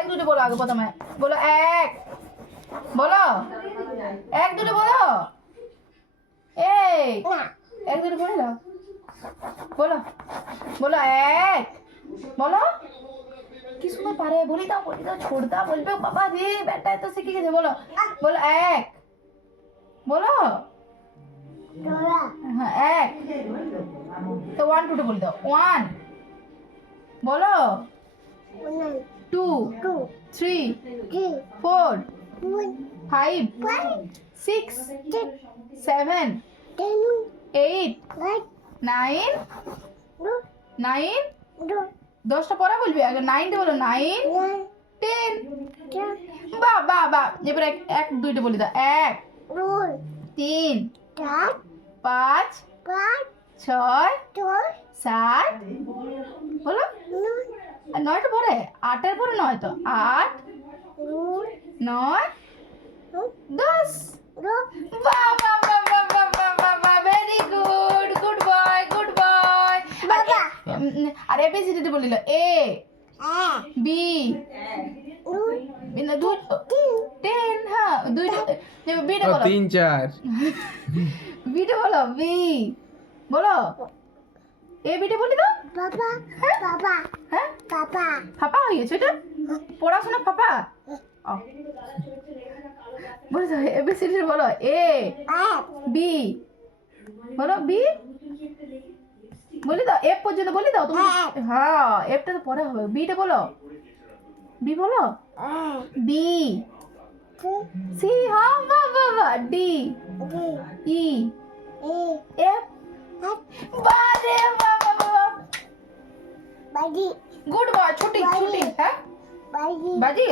এক দুটো বলো আগে প্রথমে বলো এক বলো এক দুটো বলো এই এক দুটো বলে দাও বলো বলো এক বলো কি সুন্দর পারে বলি দাও ছোড়দা বলবে বাবা রে বেটা এত শিখে গেছে বলো বলো এক বলো হ্যাঁ এক তো ওয়ান টুটে বলে দাও ওয়ান বলো two three four five six seven eight nine nine দশটা পরে বলবি আগে নাইনটা বলো নাইন টেন বা বা বা এবার এক দুইটা বলি দাও এক তিন পাঁচ ছয় সাত বলো আর নয়টা পরে আটের পরে নয় তো আট নয় দশ ভেরি গুড গুড বয় আর এবিসিডি বলিল এ বি দুই টেন হ্যাঁ দুইটা বিটা বলো তিন চার বিটা বলো বি বলো এ বিটা বলি তো হ্যাঁ ফাপা হয়ে গেছে এটা পড়াশোনা ফাপা বলো তো এবিসিডি বলো এ বি বলো বি বলি দাও এফ পর্যন্ত বলি দাও তুমি হ্যাঁ এফটা তো পরে হবে বিটা বলো বি বলো বি সি হ্যাঁ বাবা ডি ই এফ বারে বাবা গুড বয় ছুটি হ্যাঁ বাজি